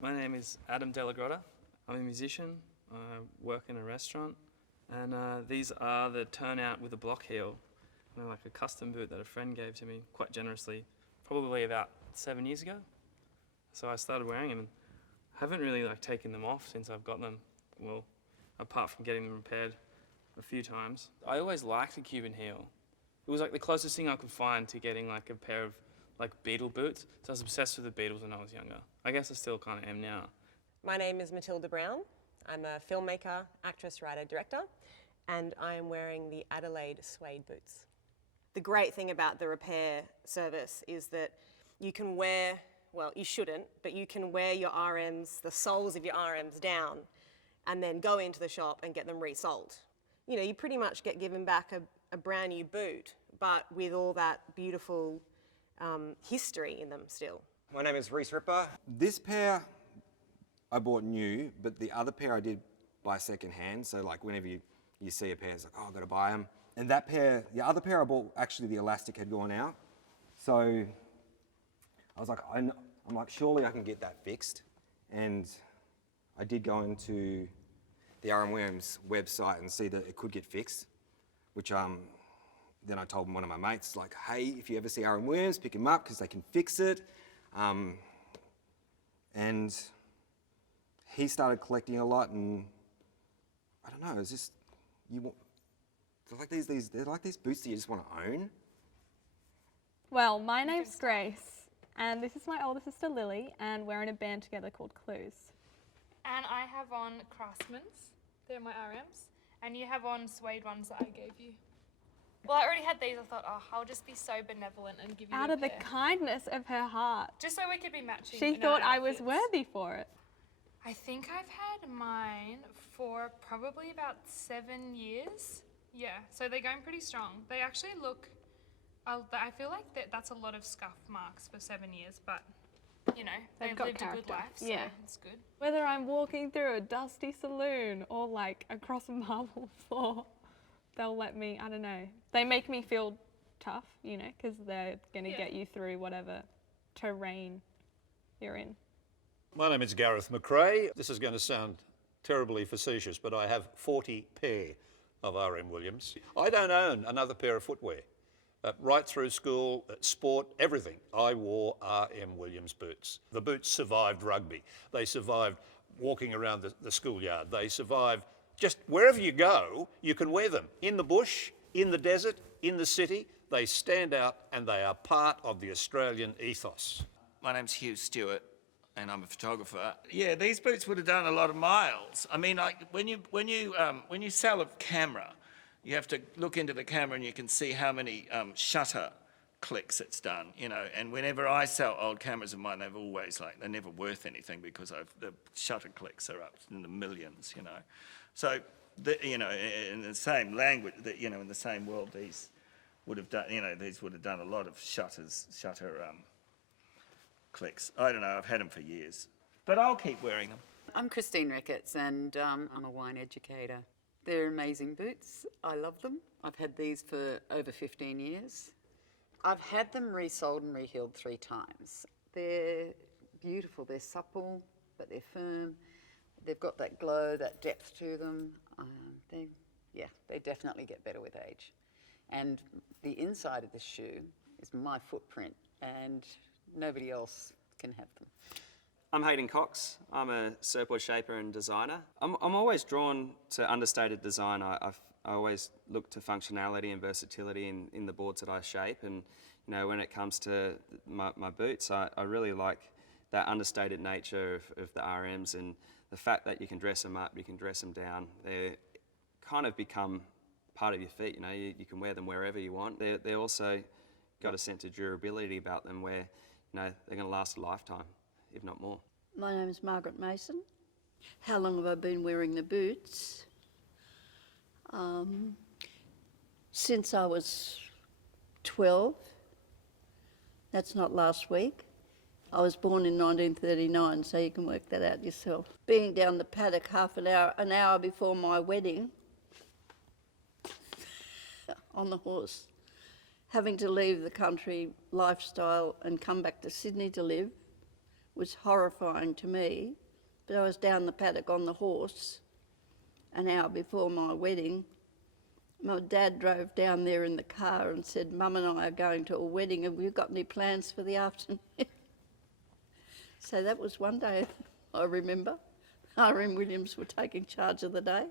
My name is Adam De La Grotta. I'm a musician. I work in a restaurant, and these are the Turnout with a block heel. They're like a custom boot that a friend gave to me quite generously, probably about 7 years ago. So I started wearing them, and I haven't really taken them off since I've got them. Well, apart from getting them repaired a few times. I always liked a Cuban heel. It was like the closest thing I could find to getting like a pair of Beatle boots. So I was obsessed with the Beatles when I was younger. I guess I still kind of am now. My name is Matilda Brown. I'm a filmmaker, actress, writer, director, and I'm wearing the Adelaide suede boots. The great thing about the repair service is that you can wear, well, you shouldn't, but you can wear your RMs, the soles of your RMs down, and then go into the shop and get them resoled. You know, you pretty much get given back a brand new boot, but with all that beautiful history in them still. My name is Reese Ripper. This pair I bought new, but the other pair I did buy second hand. So like whenever you see a pair, it's like, oh, I've got to buy them. And that pair, the other pair I bought, actually the elastic had gone out. So I was like, I'm like, surely I can get that fixed. And I did go into the RM Williams website and see that it could get fixed, which then I told one of my mates, like, hey, if you ever see RM Williams, pick him up because they can fix it. And he started collecting a lot, and I don't know, it's just, they're like these boots that you just want to own. Well, my name's Grace, and this is my older sister Lily, and we're in a band together called Clues. And I have on Craftsman's, they're my RMs, and you have on suede ones that I gave you. Well, I already had these. I thought, oh, I'll just be so benevolent and give you Out a of the pair. kindness of her heart. Just so we could be matching. She in our thought I was outfits. worthy for it. I think I've had mine for probably about 7 years. Yeah, so they're going pretty strong. They actually look, I feel like that's a lot of scuff marks for 7 years, but you know, They've they've got lived character. a good life, so Yeah. it's good. Whether I'm walking through a dusty saloon or like across a marble floor, they'll let me, I don't know. They make me feel tough, you know, because they're going to get you through whatever terrain you're in. My name is Gareth McRae. This is going to sound terribly facetious, but I have 40 pair of RM Williams. I don't own another pair of footwear. Right through school, sport, everything, I wore RM Williams boots. The boots survived rugby. They survived walking around the schoolyard. They survived just wherever you go, you can wear them. In the bush, in the desert, in the city, they stand out and they are part of the Australian ethos. My name's Hugh Stewart and I'm a photographer. Yeah, these boots would have done a lot of miles. I mean, like when you sell a camera, you have to look into the camera and you can see how many shutter clicks it's done, you know. And whenever I sell old cameras of mine, they've always they're never worth anything because the shutter clicks are up in the millions, you know. So, you know, in the same language, you know, in the same world, these would have done, you know, these would have done a lot of shutter clicks. I don't know, I've had them for years, but I'll keep wearing them. I'm Christine Ricketts and I'm a wine educator. They're amazing boots. I love them. I've had these for over 15 years. I've had them resoled and reheeled 3 times. They're beautiful. They're supple, but they're firm. They've got that glow, that depth to them. They definitely get better with age. And the inside of the shoe is my footprint, and nobody else can have them. I'm Hayden Cox. I'm a surfboard shaper and designer. I'm always drawn to understated design. I always look to functionality and versatility in the boards that I shape. And you know, when it comes to my boots, I really like that understated nature of the RMs and the fact that you can dress them up, you can dress them down. They kind of become part of your feet. You know, you can wear them wherever you want. They also got a sense of durability about them where, you know, they're going to last a lifetime, if not more. My name is Margaret Mason. How long have I been wearing the boots? Since I was 12. That's not last week. I was born in 1939, so you can work that out yourself. Being down the paddock an hour before my wedding, on the horse, having to leave the country lifestyle and come back to Sydney to live was horrifying to me. But I was down the paddock on the horse an hour before my wedding. My dad drove down there in the car and said, Mum and I are going to a wedding. Have you got any plans for the afternoon? So that was one day I remember. RM Williams were taking charge of the day.